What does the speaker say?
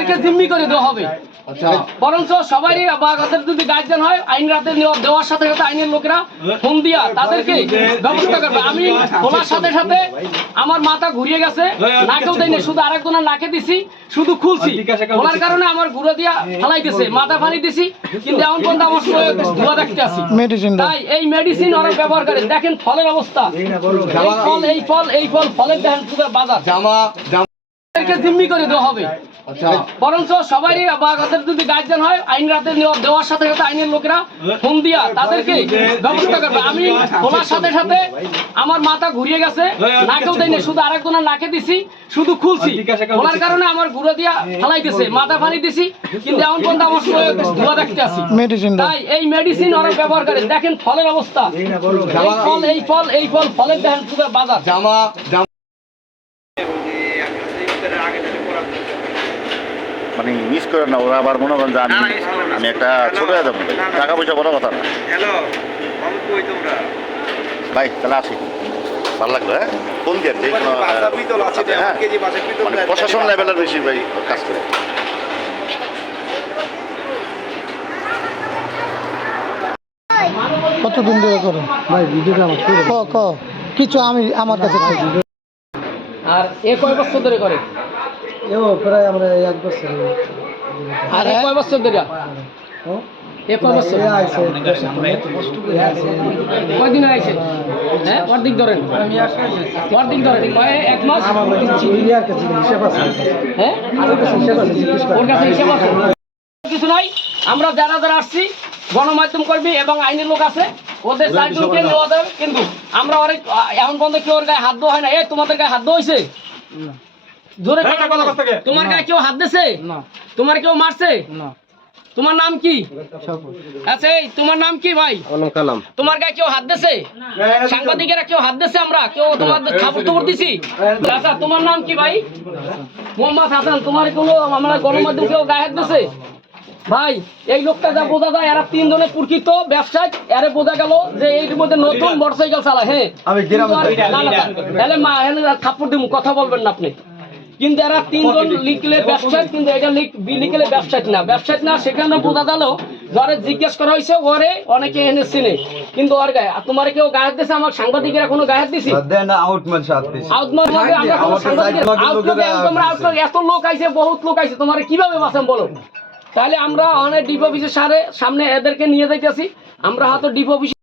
এদেরকে জিম্মি করে দেওয়া হবে। বরঞ্চ সবাই বা তাদের যদি গার্জেন হয় আইন রাতে দেওয়ার সাথে সাথে আইনের লোকেরা ফোন দিয়া তাদেরকে ব্যবস্থা করবে। আমি খোলার সাথে সাথে আমার মাথা ঘুরিয়ে গেছে। নাকেও দেয়নি শুধু আরেকজনের নাকে দিছি শুধু খুলছি। খোলার কারণে আমার ঘুরে দিয়া ফালাই দিছে মাথা ফানি দিছি। কিন্তু এমন পর্যন্ত আমার ধোয়া দেখতে আসি মেডিসিন তাই এই মেডিসিন ওরা ব্যবহার করে। দেখেন ফলের অবস্থা। এই ফল এই ফল এই ফল ফলের দেখেন পুরো বাজার। জামা জামা। জিম্মি করে দেওয়া হবে। বরঞ্চ সবাই বা তাদের যদি গার্জেন হয় আইন রাতে দেওয়ার সাথে সাথে আইনের লোকেরা ফোন দিয়া তাদেরকে ব্যবস্থা করবে। আমি খোলার সাথে সাথে আমার মাথা ঘুরিয়ে গেছে। নাকেও দেয়নি শুধু আরেকজনের নাকে দিছি শুধু খুলছি। খোলার কারণে আমার ঘুরে দিয়া ফালাই দিছে মাথা ফানি দিছি। কিন্তু এমন পর্যন্ত আমার দেখতে আসি মেডিসিন তাই এই মেডিসিন ওরা ব্যবহার করে। দেখেন ফলের অবস্থা। এই ফল এই ফল এই ফল ফলের দেখেন বাজার। জামা জামা মানে মিস করে না ওরা আবার মনে করেন যে আমি আমি একটা ছোট যাব। টাকা পয়সা বড় কথা না। ভাই তাহলে আসি। ভালো লাগল হ্যাঁ? ফোন দিয়ে যে কোনো আছে যে হ্যাঁ? পিতল মানে। প্রশাসন লেভেলের বেশি ভাই কাজ করে। কতদিন ধরে করেন? ভাই ভিডিওটা আমার ক ক। কিছু আমি আমার কাছে আর এ কয় বছর ধরে করে? এও প্রায় আমরা এক বছর। আর কয় বছর ধরে এ কয় বছর? কয়দিন আইছে? হ্যাঁ অর্ধেক ধরেন। অর্ধেক ধরেন। এক মাস? হ্যাঁ ওর কাছে হিসেব আছে কিছু নাই। আমরা যারা যারা আসছি গণমাধ্যম কর্মী এবং আইনের লোক আছে ওদের চারজনকে নেওয়া যাবে। কিন্তু আমরা অনেক এখন পর্যন্ত কেউ ওর গায়ে হাত দেওয়া হয় না। এ তোমাদের গায়ে হাত দেওয়া হয়েছে জোরে কথা বলো। তোমার গায়ে কেউ হাত দিছে? না। তোমার কেউ মারছে? না। তোমার নাম কি? আচ্ছা এই তোমার নাম কি ভাই? তোমার গায়ে কেউ হাত দিছে? সাংবাদিকেরা কেউ হাত দিছে আমরা? কেউ তোমার খাবার খবর দিছি? আচ্ছা তোমার নাম কি ভাই? মোহাম্মদ হাসান তোমার কোনো আমরা গণমাধ্যম কেউ গায়ে হাত দিছে? ভাই এই লোকটা যা বোঝা যায় এরা তিনজনে প্রকৃত ব্যবসায়িক এরে বোঝা গেল যে এই মধ্যে নতুন মোটরসাইকেল চালায় হ্যাঁ। আমি গ্রামে তাহলে মা হেলে থাপ্পড় দিব কথা বলবেন না আপনি। কিন্তু এরা তিনজন লিখলে ব্যবসায়িক কিন্তু এটা লিখ লিখলে ব্যবসায়িক না। ব্যবসায়িক না সেখানে বোঝা গেল যারে জিজ্ঞেস করা হয়েছে ওরে অনেকে এনে চিনে কিন্তু ওর গায়ে আর তোমার কেউ গায়ে দিছে? আমার সাংবাদিকেরা কোনো গায়ে দিছি? আমরা কোনো সাংবাদিকের তোমরা এত লোক আইছে বহুত লোক আইছে তোমার কীভাবে বাঁচাম বলো? তাহলে আমরা অনেক ডিপ অফিসের সারে সামনে এদেরকে নিয়ে যাইতেছি। আমরা হয়তো ডিপ অফিসে